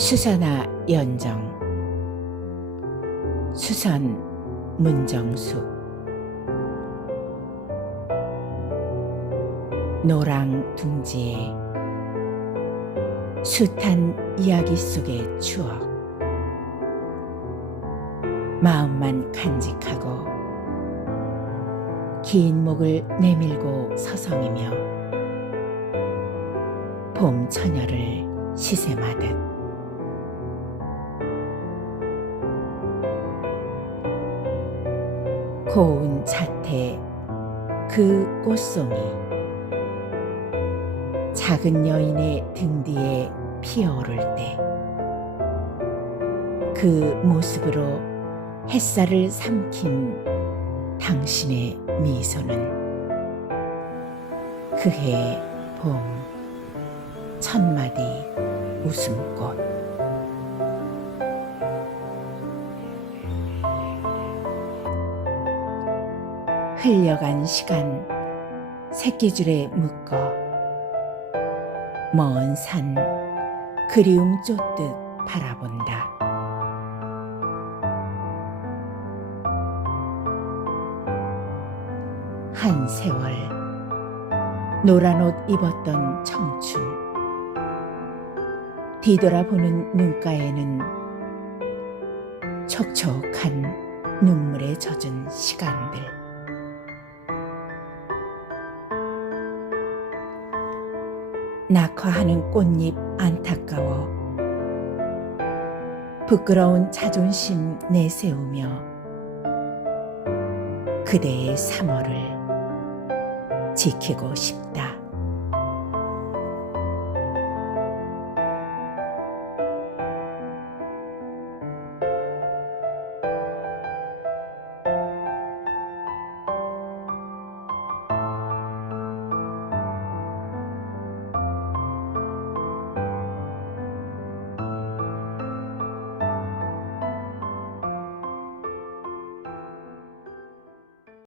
수산화 연정. 수산 문정숙 노랑 둥지에 숱한 이야기 속의 추억. 마음만 간직하고 긴 목을 내밀고 서성이며 봄 처녀를 시샘하듯 고운 자태 그 꽃송이. 작은 여인의 등 뒤에 피어오를 때 그 모습으로 햇살을 삼킨 당신의 미소는 그해 봄 첫마디 웃음꽃 흘려간 시간 새끼줄에 묶어 먼 산 그리움 쫓듯 바라본다. 한 세월 노란 옷 입었던 청춘 뒤돌아보는 눈가에는 촉촉한 눈물에 젖은 시간들 낙화하는 꽃잎 안타까워 부끄러운 자존심 내세우며 그대의 3월을 지키고 싶다.